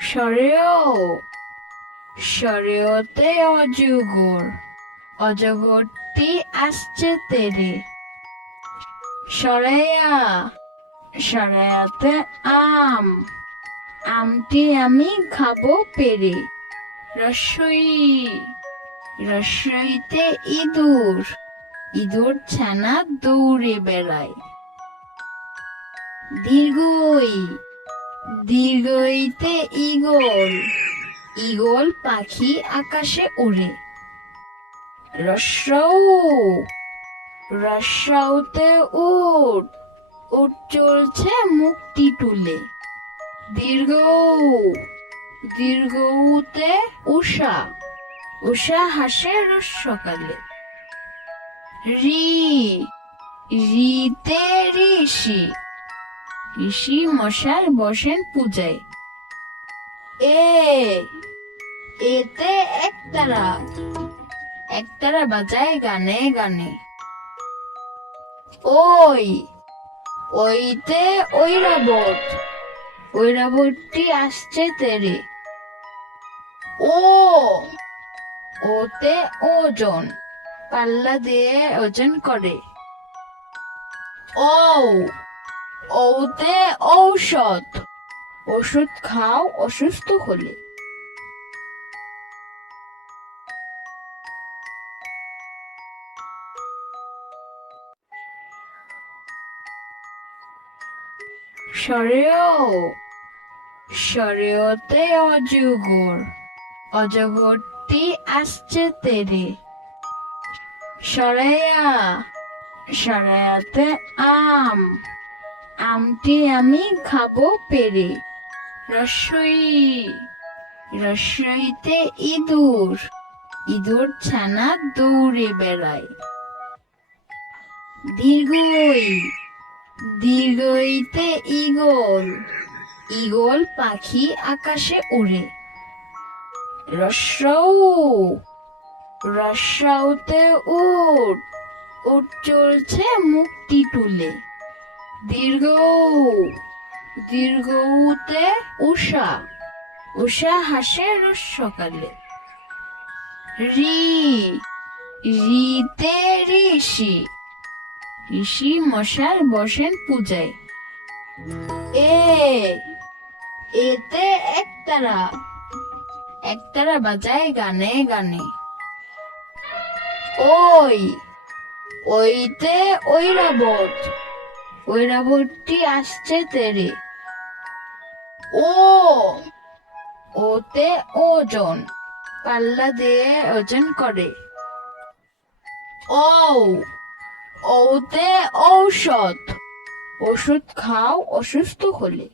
সরেও, সরেওতে অজগর, অজগরটি আসছে তেরে। সরাইয়া, সরাইয়াতে আম, আমটি আমি খাবো পেরে। রসই, রসইতে ইঁদুর, ইঁদুর ছানা দৌড়ে বেড়ায়। দীর্ঘই, দীর্ঘইতে ঈগল, ঈগল পাখি আকাশে ওড়ে। রস্যৌ, রস্যৌতে উট, উট চলছে মুক্তি তুলে। দীর্ঘ, দীর্ঘউতে উষা, উষা হাসে রোজ সকালে। রি, রিতে ঋষি, ঋষি মশাই বসেন পূজায়। এ, এতে একতারা, একতারা বাজায় গানে গানে। ওই, ওইতে ঐরাবত, ঐরাবতটি আসছে তেরে। ও, ওতে ওজন, পাল্লা দিয়ে ওজন করে। ও, ওতে ঔষধ, ওষুধ খাও অসুস্থ হলে। সরেও, সরেওতে অজগর, অজগরটি আসছে তেরে। সরাইয়া, সরাইয়াতে আম, আমটি আমি খাবো পেরে। রসই, রসইতে ইঁদুর, ইঁদুর ছানা দৌড়ে বেড়ায়। দীর্ঘই, দীর্ঘইতে ঈগল, ঈগল পাখি আকাশে ওড়ে। রস্যৌ, রস্যৌতে উট, উট চলছে মুক্তি তুলে। দীর্ঘ, দীর্ঘউতে উষা, উষা হাসে রোজ সকালে। রি, রিতে ঋষি, ঋষি মশাই বসেন পূজায়। এ, এতে একতারা, একতারা বাজায় গানে গানে। ওই, ওইতে ঐরাবত, ঐরাবতটি আসছে তেরে। ও, ওতে ওজন, পাল্লা দিয়ে ওজন করে। ও, ওতে ঔষধ, ওষুধ খাও অসুস্থ হলে।